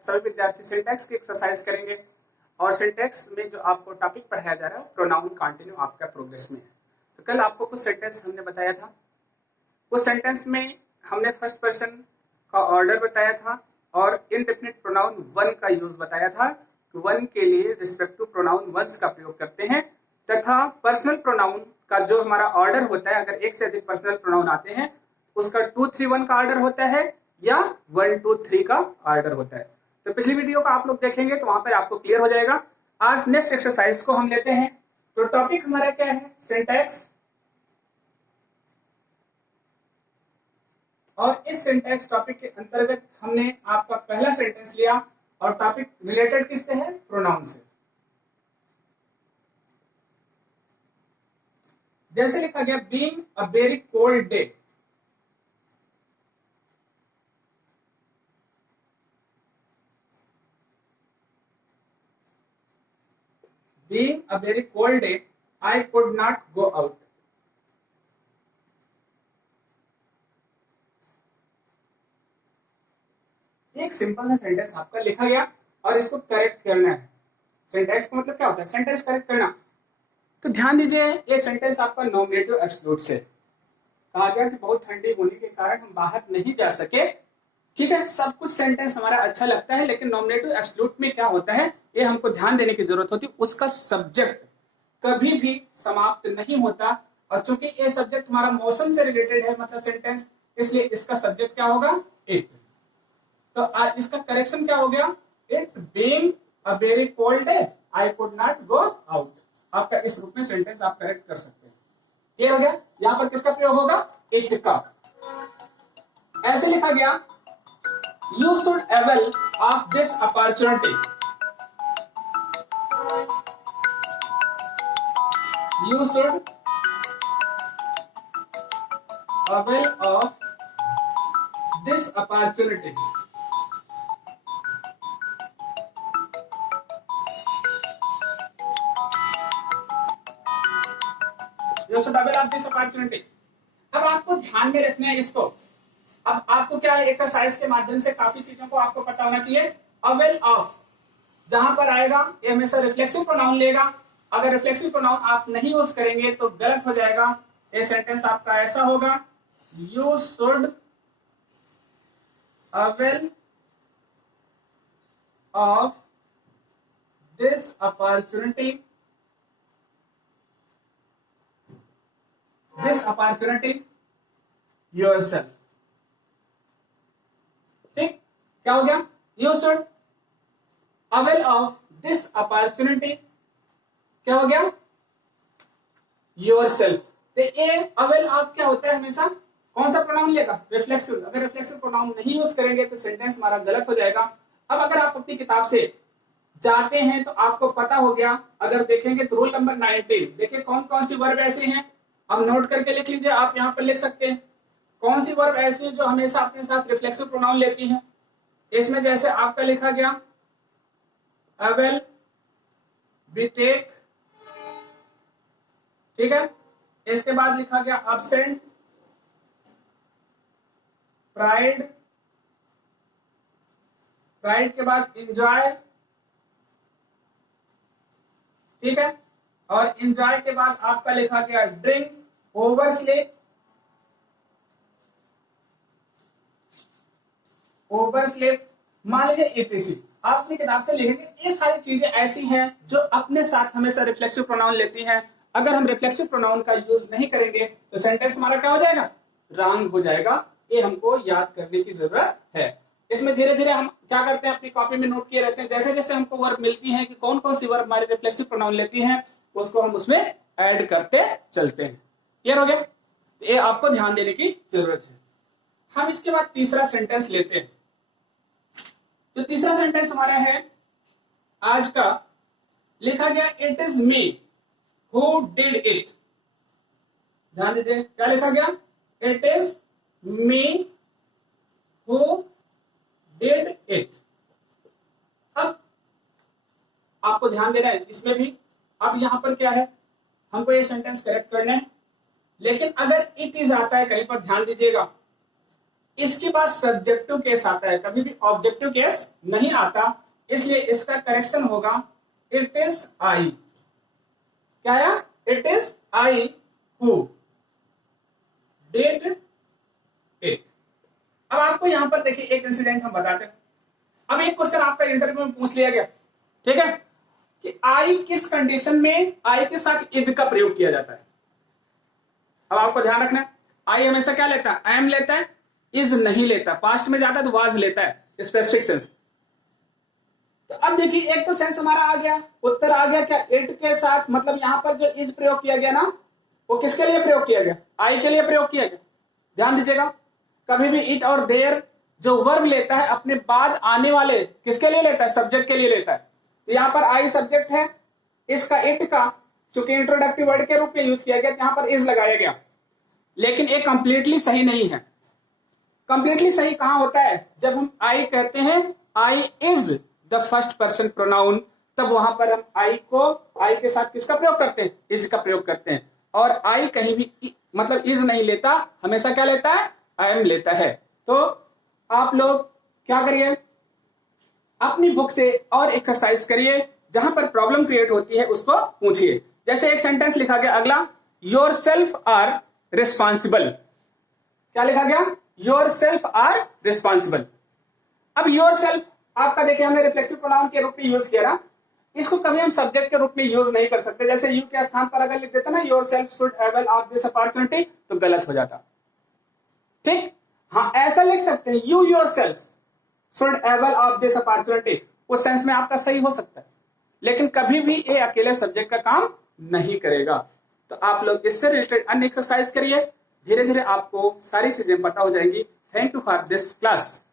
सभी विद्यार्थी सिंटैक्स की एक्सरसाइज करेंगे और सिंटैक्स में जो आपको टॉपिक पढ़ाया जा रहा है प्रोनाउन कंटिन्यू आपका प्रोग्रेस में है। तो कल आपको कुछ सेंटेंस हमने बताया था, उस सेंटेंस में हमने फर्स्ट पर्सन का ऑर्डर बताया था और इनडेफिनिट प्रोनाउन वन का यूज बताया था कि वन के लिए रिस्पेक्टिव प्रोनाउन वंस का प्रयोग करते हैं, तथा पर्सनल प्रोनाउन का जो हमारा ऑर्डर होता है, अगर एक से अधिक पर्सनल प्रोनाउन आते हैं उसका 2 3 1 का ऑर्डर होता है या 1 2 3 का ऑर्डर होता है। तो पिछली वीडियो को आप लोग देखेंगे तो वहां पर आपको क्लियर हो जाएगा। आज नेक्स्ट एक्सरसाइज को हम लेते हैं। तो टॉपिक हमारा क्या है? सिंटैक्स। और इस सिंटैक्स टॉपिक के अंतर्गत हमने आपका पहला सेंटेंस लिया और टॉपिक रिलेटेड किससे है? प्रोनाउन से। जैसे लिखा गया being a very cold day. Being a very cold day, I could not go out. एक सिंपल सा सेंटेंस आपका लिखा गया और इसको करेक्ट करना है। सेंटेंस का मतलब क्या होता है? सेंटेंस करेक्ट करना। तो ध्यान दीजिए, ये सेंटेंस आपका नॉमिनेटिव एब्सोल्यूट से कहा गया कि बहुत ठंडी होने के कारण हम बाहर नहीं जा सके। ठीक है, सब कुछ सेंटेंस हमारा अच्छा लगता है, लेकिन नॉमिनेटिव एब्सोल्यूट में क्या होता है ये हमको ध्यान देने की जरूरत होती है। उसका सब्जेक्ट कभी भी समाप्त नहीं होता, और चूंकि ये सब्जेक्ट हमारा मौसम से रिलेटेड है, मतलब सेंटेंस, इसलिए इसका सब्जेक्ट क्या होगा? इट। तो इसका करेक्शन क्या हो गया? It being a very cold day I could not go out. आपका इस रूप में सेंटेंस आप करेक्ट कर सकते हैं। क्लियर हो गया? यहां पर किसका प्रयोग होगा? इट का। ऐसे लिखा गया You should avail of this opportunity. You should avail of this opportunity. You should avail of this opportunity. अब आपको ध्यान में रखना है इसको। अब आपको क्या है, एक्सरसाइज के माध्यम से काफी चीजों को आपको पता होना चाहिए। अवेल ऑफ जहां पर आएगा ये हमेशा रिफ्लेक्सिव प्रोनाउन लेगा। अगर रिफ्लेक्सिव प्रोनाउन आप नहीं यूज करेंगे तो गलत हो जाएगा। ये सेंटेंस आपका ऐसा होगा, you should avail of this opportunity, yourself. ठीक, क्या हो गया? You should avail of this opportunity, क्या हो गया? योरसेल्फ। तो ये अवेल ऑफ क्या होता है? हमेशा कौन सा प्रोनाउन लेगा? रिफ्लेक्सिव। अगर रिफ्लेक्सिव प्रोनाउन नहीं यूज करेंगे तो सेंटेंस हमारा गलत हो जाएगा। अब अगर आप अपनी किताब से जाते हैं तो आपको पता हो गया, अगर देखेंगे तो रूल नंबर 19 देखिए कौन कौन सी वर्ब ऐसे हैं। अब नोट करके लिख लीजिए, आप यहां पर लिख सकते हैं कौन सी वर्ब ऐसी है जो हमेशा अपने साथ रिफ्लेक्सिव प्रोनाउन लेती हैं। इसमें जैसे आपका लिखा गया अवेल, बीटेक, ठीक है। इसके बाद लिखा गया अब्सेंट, प्राइड, प्राइड के बाद इंजॉय, ठीक है। और इंजॉय के बाद आपका लिखा गया ड्रिंक, ओवरस्लीप, मान लीजिए एटीसी। आप अपनी किताब से लिखेंगे ये सारी चीजें ऐसी हैं जो अपने साथ हमेशा रिफ्लेक्सिव प्रोनाउन लेती हैं। अगर हम रिफ्लेक्सिव प्रोनाउन का यूज नहीं करेंगे तो सेंटेंस हमारा क्या हो जाएगा? रॉन्ग हो जाएगा। ये हमको याद करने की जरूरत है। इसमें धीरे धीरे हम क्या करते हैं, अपनी कॉपी में नोट किए रहते हैं। जैसे जैसे हमको वर्ब मिलती है कि कौन कौन सी वर्ब हमारे रिफ्लेक्सिव प्रोनाउन लेती हैं, उसको हम उसमें ऐड करते चलते हैं। क्लियर हो गया? तो ये आपको ध्यान देने की जरूरत है। हम इसके बाद तीसरा सेंटेंस लेते हैं। तो तीसरा सेंटेंस हमारा है आज का, लिखा गया it is me who did it. ध्यान दीजिए, क्या लिखा गया? It is me who did it. अब आपको ध्यान देना है इसमें भी। अब यहां पर क्या है, हमको ये सेंटेंस करेक्ट करना है, लेकिन अगर इट इज आता है कहीं पर, ध्यान दीजिएगा इसके बाद सब्जेक्टिव केस आता है, कभी भी ऑब्जेक्टिव केस नहीं आता, इसलिए इसका करेक्शन होगा इट इज आई। क्या आया? It is I who did it. अब आपको यहां पर देखिए एक इंसिडेंट हम बताते हैं। अब एक क्वेश्चन आपका इंटरव्यू में पूछ लिया गया, ठीक है, कि आई किस कंडीशन में आई के साथ इज का प्रयोग किया जाता है। अब आपको ध्यान रखना है, आई हमेशा क्या लेता है? एम लेता है, इज नहीं लेता। पास्ट में जाता है तो वाज लेता है, स्पेसिफिक सेंस। तो अब देखिए एक तो सेंस हमारा आ गया, उत्तर आ गया क्या? इट के साथ, मतलब यहां पर जो इज प्रयोग किया गया ना, वो किसके लिए प्रयोग किया गया? आई के लिए प्रयोग किया गया। ध्यान दीजिएगा, कभी भी इट और देयर जो वर्ब लेता है अपने बाद आने वाले किसके लिए लेता है? सब्जेक्ट के लिए लेता है। तो यहां पर आई सब्जेक्ट है, इसका इट का चूंकि इंट्रोडक्टिव वर्ड के रूप में यूज किया गया, यहां पर इज लगाया गया। लेकिन ये कंप्लीटली सही नहीं है। कंप्लीटली सही कहां होता है? जब हम आई कहते हैं I is the first person pronoun, तब वहां पर हम आई को, आई के साथ किसका प्रयोग करते हैं? इज का प्रयोग करते हैं। और आई कहीं भी मतलब इज नहीं लेता, हमेशा क्या लेता है? आई एम लेता है। तो आप लोग क्या करिए, अपनी बुक से और एक्सरसाइज करिए, जहां पर प्रॉब्लम क्रिएट होती है उसको पूछिए। जैसे एक सेंटेंस लिखा गया अगला, योर सेल्फ आर रिस्पॉन्सिबल। क्या लिखा गया? Yourself are responsible. अब योर सेल्फ आपका देखिए हमने रिफ्लेक्सिव प्रोनाउन के रूप में यूज किया ना, इसको कभी हम सब्जेक्ट के रूप में यूज नहीं कर सकते। जैसे यू के स्थान पर अगर लिख देता ना your self should avail of this opportunity, तो गलत हो जाता। ठीक, हाँ ऐसा लिख सकते हैं, you your self should avail of this opportunity, उस सेंस में आपका सही हो सकता है। लेकिन कभी भी ये अकेले सब्जेक्ट का काम नहीं करेगा। तो आप लोग इससे रिलेटेड अन्य एक्सरसाइज करिए, धीरे धीरे आपको सारी चीजें पता हो जाएंगी। Thank you for this class.